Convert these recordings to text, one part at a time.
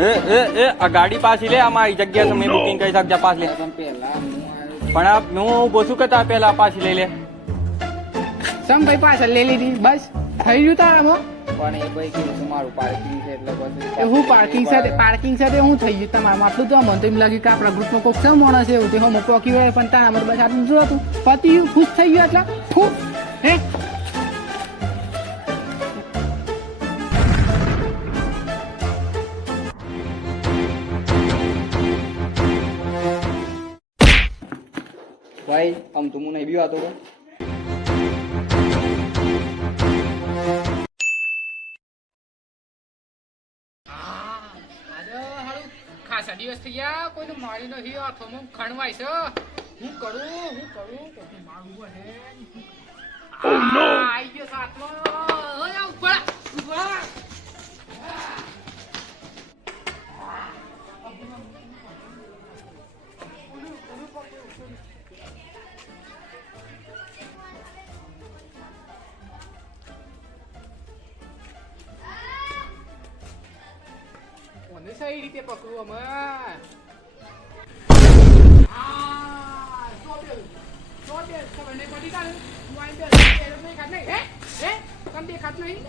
એ આ ગાડી પાછી લે, અમારી જગ્યા છે, મેં બુકિંગ કરી શકતા પાછી લે. પણ હું ઉભો છું કે તા પેલા પાછી લઈ લે. સમ ભાઈ પાછળ લઈ લીધી બસ થઈ ગયું તારામાં. પણ એ ભાઈ કેવું છે મારું પાર્કિંગ છે એટલે પછી હું પાર્કિંગ સાથે હું થઈ ગયું તમારું આટલું તો મને તો એમ લાગ્યું કે આપણા ગ્રુપમાં કોઈક છે માણસ એવું તે હું પોકી હોય પણ તારા બસ આટલું શું હતું પતિ ખુશ થઈ ગયો એટલે ખુશ હે. ભાઈ આમ તો હું નહીં બી વાતો કર. ખાસા દિવસ થઈ ગયા કોઈને મારી નથી હાથોમાં ખણવાય છે. હું કરું પછી મારું હે. આઈ ગયો સાથમાં ઉપર મને સહી રીતે પકડું અમે. ખબર નહીં પડી કાલે નહીં ખાત નહીં હે તમ દેખાત નહીં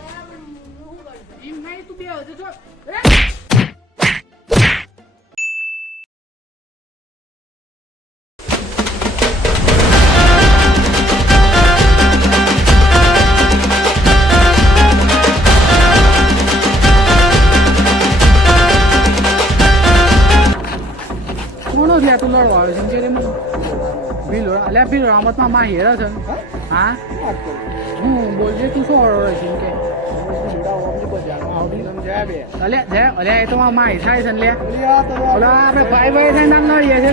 એમ નહીં તું બે હજુ જો તું લડવા આવે છે ભીલો અલ્યા ભીલો રમતમાં માં હેરા છે હા હું બોલજે તું શું ઓર્ડર છે કે અલ્યા એ તો માં થાય છે ને ઓલા આપણે ભાઈ ભાઈ થઈને લડીએ છે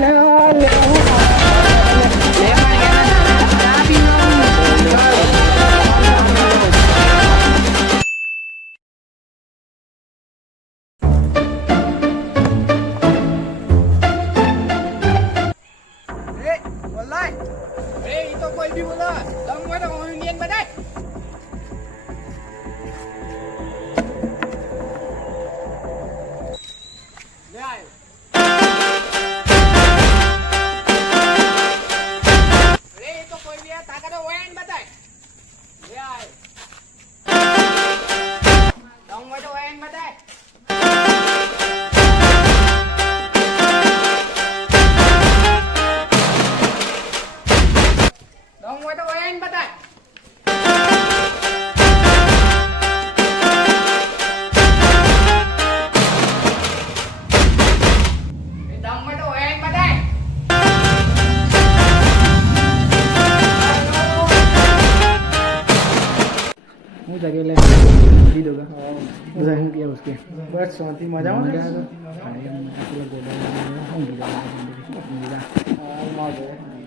કોઈ બી બોલો તમે હોય તો યુનિયન બધાય લે આયો રે તો કોઈ બી તાકાત હોય ને બધાય લે આયો તમે હોય તો હોય ને બધાય जगह ले दी दोगा बस क्या उसके बस शांति मजा आ